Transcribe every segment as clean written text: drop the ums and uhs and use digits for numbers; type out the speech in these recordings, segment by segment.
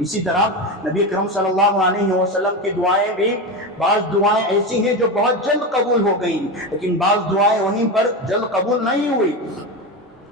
اسی طرح نبی اکرم صلی اللہ علیہ وسلم کی دعائیں بھی، بعض دعائیں ایسی ہیں جو بہت جلد قبول ہو گئیں، لیکن بعض دعائیں وہیں پر جلد قبول نہیں ہوئی۔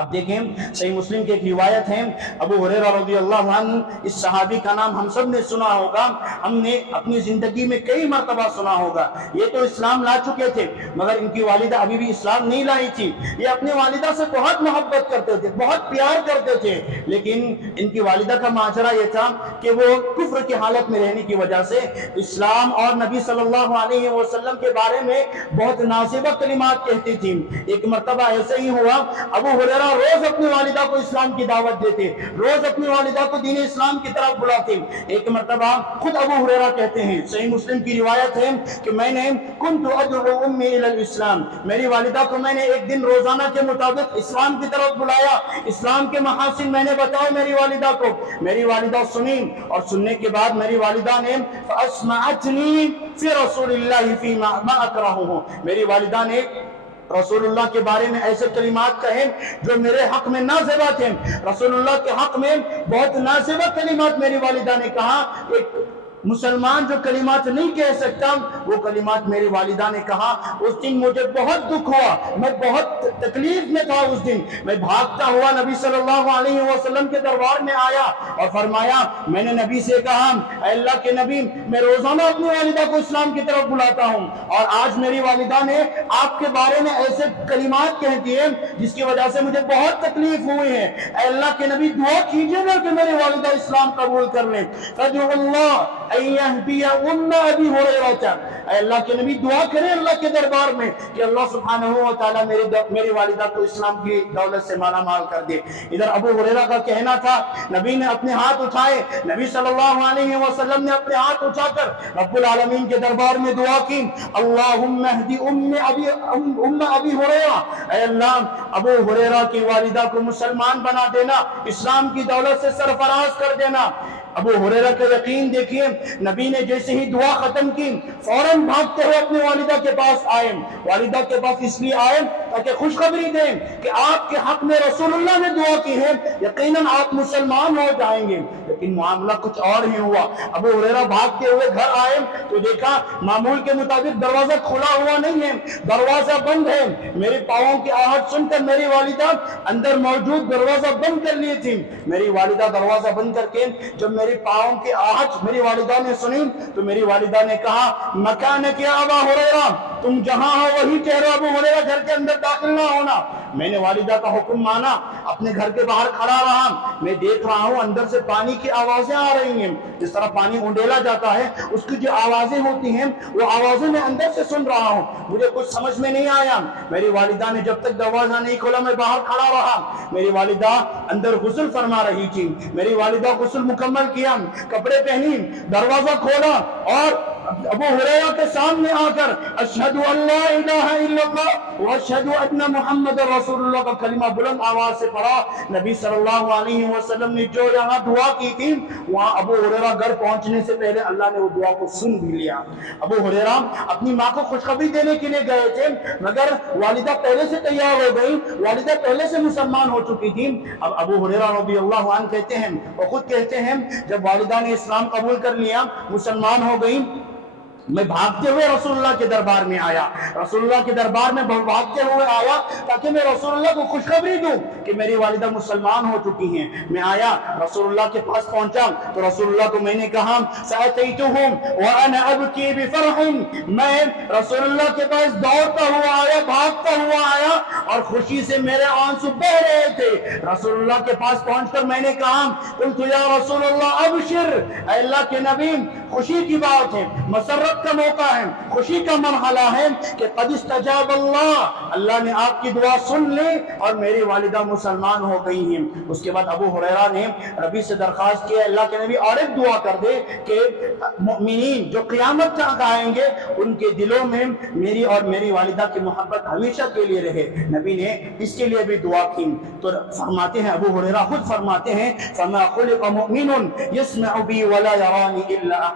اب دیکھیں صحیح مسلم کی ایک روایت ہے، ابو ہریرہ رضی اللہ عنہ، اس صحابی کا نام ہم سب نے سنا ہوگا، ہم نے اپنی زندگی میں کئی مرتبہ سنا ہوگا۔ یہ تو اسلام لا چکے تھے مگر ان کی والدہ ابھی بھی اسلام نہیں لائی تھی۔ یہ اپنی والدہ سے بہت محبت کرتے تھے، بہت پیار کرتے تھے، لیکن ان کی والدہ کا ماجرا یہ تھا کہ وہ کفر کی حالت میں رہنے کی وجہ سے اسلام اور نبی صلی اللہ علیہ وسلم کے بارے میں بہت نازیبہ کلمات کہتی تھی۔ ایک مرتبہ ایسے ہی ہوا، ابو ہریرہ روز اپنی والدہ کو اسلام کی دعوت دیتے، روز اپنی والدہ کو دین اسلام کی طرف بلاتے۔ ایک مرتبہ خود ابو ہریرہ کہتے ہیں، صحیح مسلم کی روایت ہے کہ میں نے کنت ادعو امی الی الاسلام، میری والدہ کو میں نے ایک دن روزانہ کے مطابق اسلام کی طرف بلایا، اسلام کے محاسن میں نے بتایا میری والدہ کو۔ میری والدہ سنی، اور سننے کے بعد میری والدہ نے فاسمعتنی فی رسول اللہ فی ما اکرہہ، میری والدہ نے رسول اللہ کے بارے میں ایسے کلمات کہیں جو میرے حق میں نازیبہ تھے۔ رسول اللہ کے حق میں بہت نازیبہ کلمات میری والدہ نے کہا۔ ایک مسلمان جو کلمات نہیں کہہ سکتا وہ کلمات میری والدہ نے کہا۔ اس دن مجھے بہت دکھ ہوا، میں بہت تکلیف میں تھا۔ اس دن میں بھاگتا ہوا نبی صلی اللہ علیہ وسلم کے دربار میں آیا اور فرمایا، میں نے نبی سے کہا، اے اللہ کے نبی، میں روزانہ اپنی والدہ کو اسلام کی طرف بلاتا ہوں، اور آج میری والدہ نے آپ کے بارے میں ایسے کلمات کہتی ہے جس کی وجہ سے مجھے بہت تکلیف ہوئی ہے۔ اے اللہ کے نبی، دعا کیجئے گا کہ میری والدہ اسلام قبول کر لیں۔ فَادْعُوا اللَّهَ أَن يَهْدِيَ أُمَّ أَبِي هُرَيْرَةَ، اے اللہ کے نبی دعا کریں اللہ کے دربار میں کہ اللہ سبحانہ و تعالیٰ میری والدہ کو اسلام کی دولت سے مالا مال کر دے۔ ادھر ابو ہریرہ کا کہنا تھا، نبی نے اپنے ہاتھ اٹھائے، نبی صلی اللہ علیہ وسلم نے اپنے ہاتھ اٹھا کر رب العالمین کے دربار میں دعا کی، اللہم اہدی ام ابی ہریرہ، اے اللہ ابو ہریرہ کی والدہ کو مسلمان بنا دینا، اسلام کی دولت سے سرفراز کر دینا۔ ابو ہریرہ کا یقین دیکھیے، نبی نے جیسے ہی دعا ختم کی فوراً بھاگتے ہوئے اپنی والدہ کے پاس آئے۔ والدہ کے پاس اس لیے آئے تاکہ خوشخبری دیں کہ آپ کے حق میں رسول اللہ نے دعا کی ہے، یقیناً آپ مسلمان ہو جائیں گے۔ لیکن معاملہ کچھ اور ہی ہوا۔ ابو ہریرہ بھاگتے ہوئے گھر آئے تو دیکھا معمول کے مطابق دروازہ کھلا ہوا نہیں ہے، دروازہ بند ہے۔ میرے پاؤں کی آہٹ سن کر میری والدہ اندر موجود دروازہ بند کر لی تھی۔ میری والدہ دروازہ بند کر کے جب میری پاؤں کی آہٹ میری والدہ نے سنی تو میری والدہ نے کہا، مکانک یا ابا ہریرہ، تم جہاں ہو وہی ٹھہرو، ابو ہریرہ گھر کے اندر داخل نہ ہونا۔ میں نے والدہ کا حکم مانا، اپنے گھر کے باہر کھڑا رہا۔ میں دیکھ رہا ہوں اندر سے پانی کی آوازیں آ رہی ہیں، جس طرح پانی اونڈیلا جاتا ہے اس کی جو آوازیں ہوتی ہیں وہ آوازیں میں اندر سے سن رہا ہوں۔ مجھے کچھ سمجھ میں نہیں آیا۔ میری والدہ نے جب تک دروازہ نہیں کھولا میں باہر کھڑا رہا۔ میری والدہ اندر غسل فرما رہی تھی۔ میری والدہ غسل مکمل کیا، کپڑے پہنی، دروازہ کھولا اور ابو ہریرہ کے سامنے آ کر اشہد ان لا الہ الا اللہ واشہد ان محمد رسول اللہ کا کلمہ بلند آواز سے پڑھا۔ نبی صلی اللہ علیہ وسلم نے جو یہاں دعا کی تھی وہاں ابو ہریرہ گھر پہنچنے سے پہلے اللہ نے وہ دعا کو سن بھی لیا۔ ابو ہریرہ اپنی ماں کو خوشخبری دینے کے لیے گئے تھے مگر والدہ پہلے سے تیار ہو گئی، والدہ پہلے سے مسلمان ہو چکی تھی۔ اب ابو ہریرہ رضی اللہ عنہ کہتے ہیں، وہ خود کہتے ہیں، جب والدہ نے اسلام قبول کر لیا، مسلمان ہو گئی، میں بھاگتے ہوئے رسول اللہ کے دربار میں آیا۔ رسول اللہ کے دربار میں بھاگتے ہوئے آیا تاکہ میں رسول اللہ کو خوشخبری دوں کہ میری والدہ مسلمان ہو چکی ہیں۔ میں آیا، رسول اللہ کے پاس پہنچا تو رسول اللہ کو میں نے کہا، سأتيتهم وأنا أبكي بفرح، میں رسول اللہ کے پاس دوڑتا ہوا آیا، بھاگتا ہوا آیا اور خوشی سے میرے آنسو بہ رہے تھے۔ رسول اللہ کے پاس پہنچ کر میں نے کہا، قلت یا رسول اللہ ابشر، اے اللہ کے نبی خوشی کی بات ہے، مسرت کا موقع ہے، خوشی کا مرحلہ ہے کہ قد استجاب اللہ نے آپ کی دعا سن لی اور میری والدہ مسلمان ہو گئی ہیں۔ اس کے بعد ابو ہریرہ نے نبی سے درخواست کی، اللہ کے نبی اور ایک دعا کر دے کہ مؤمنین جو قیامت تک آئیں گے ان کے دلوں میں میری اور میری والدہ کی محبت ہمیشہ کے لیے رہے۔ نبی نے اس کے لیے بھی دعا کی تو فرماتے ہیں، ابو ہریرہ خود فرماتے ہیں، فما خلق مؤمن يسمع بي ولا يراني الا